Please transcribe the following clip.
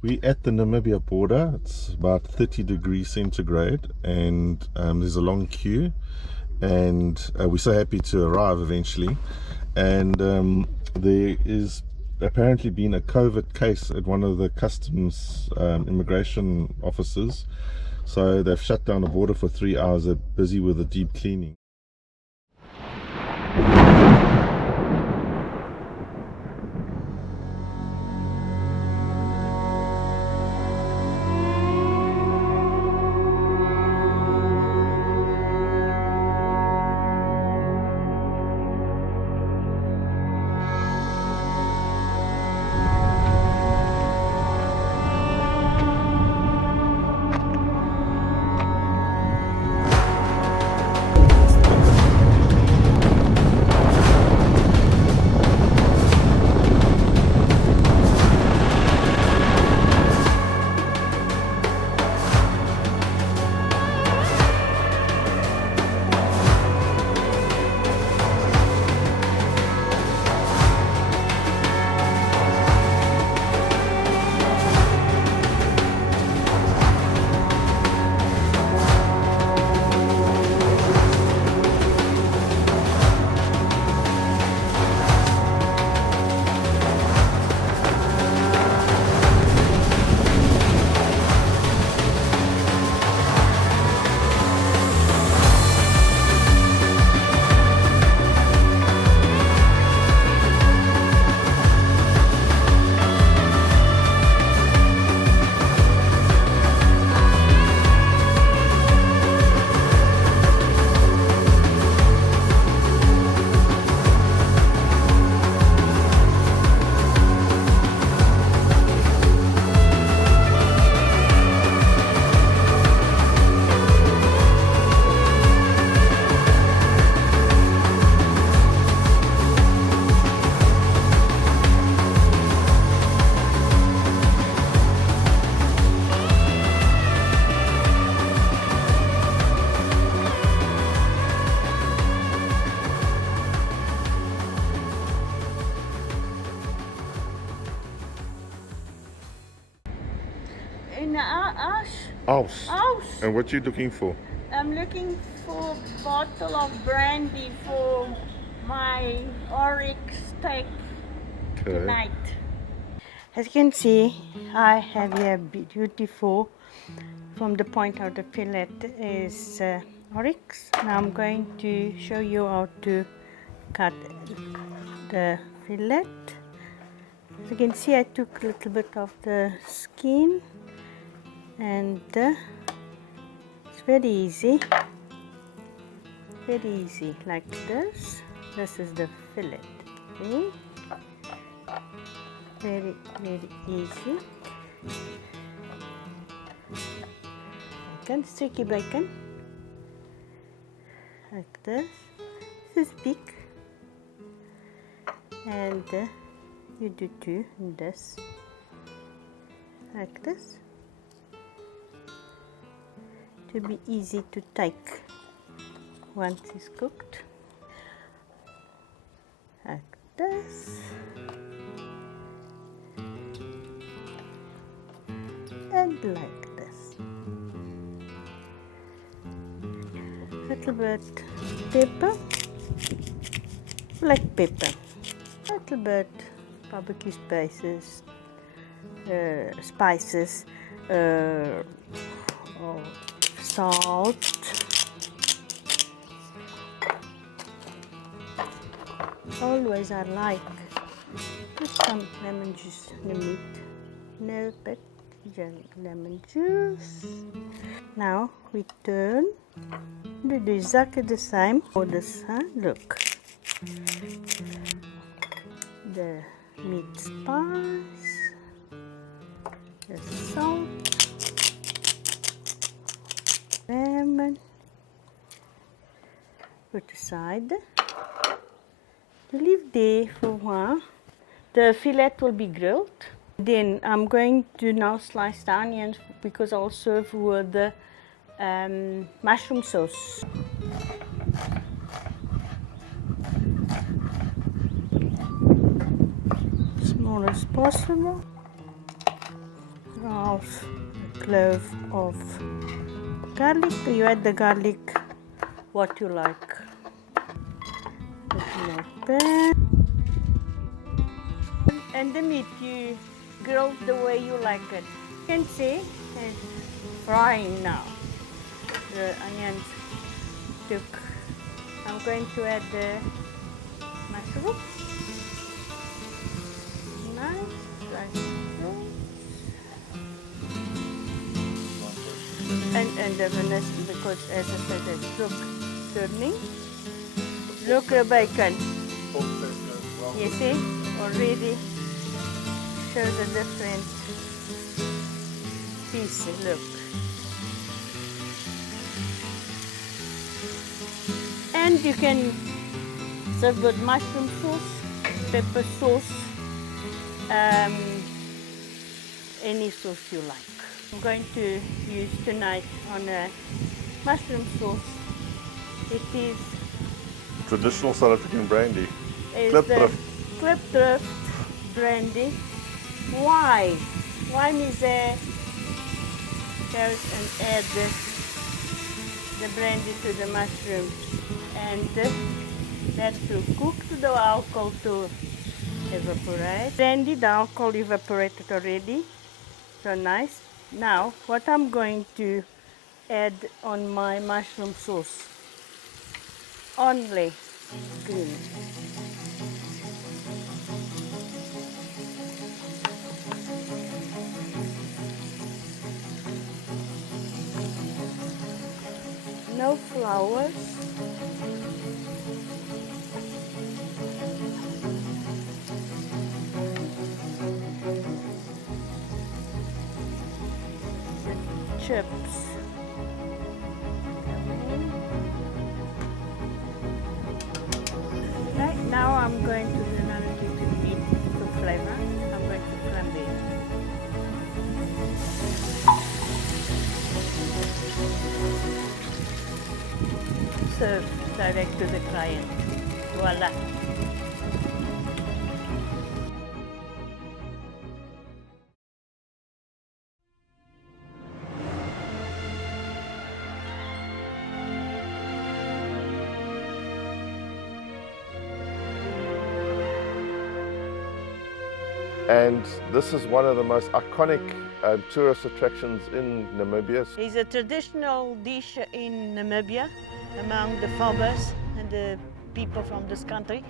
We're at the Namibia border. It's about 30 degrees centigrade, and there's a long queue, and we're so happy to arrive eventually. And there is apparently been a COVID case at one of the customs immigration offices, so they've shut down the border for 3 hours. They're busy with the deep cleaning. In the House. house. And what you looking for? I'm looking for a bottle of brandy for my oryx steak tonight. As you can see, I have here beautiful, from the point of the fillet is oryx. Now I'm going to show you how to cut the fillet. As you can see, I took a little bit of the skin, and it's very easy, like this. This is the fillet. Okay, very easy. Bacon, streaky bacon, like this. This is big, and you do too in this, like this, to be easy to take once it's cooked, like this, and like this. Little bit pepper, black pepper, little bit barbecue spices, salt, always I like put some lemon juice in the meat, no bit lemon juice. Now we turn, we do exactly the same for this side. Look, the meat spice, the salt, lemon, put aside, to leave there for a while. The fillet will be grilled. Then I'm going to now slice the onions, because I'll serve with the mushroom sauce. Small as possible. half a clove of garlic. You add the garlic what you like. Put in a pan. And the meat you grill the way you like it. You can see it's frying now. The onions took. I'm going to add the mushroom. Nice, like so. And the venison, because as I said, it's look turning. Look the bacon. You see, already shows a different piece. Look. And you can serve with mushroom sauce, pepper sauce, any sauce you like. I'm going to use tonight on a mushroom sauce. It is Traditional South African brandy. the Klipdrift brandy. Why? Why Mize goes and add the brandy to the mushroom, and that will cook the alcohol to evaporate. Brandy, the alcohol evaporated already, so nice. Now, what I'm going to add on my mushroom sauce, only green. No flowers. Chips. Right now I'm going to do another little meat to flavor. I'm going to flambe. Serve direct to the client. Voila. And this is one of the most iconic tourist attractions in Namibia. It's a traditional dish in Namibia among the farmers and the people from this country.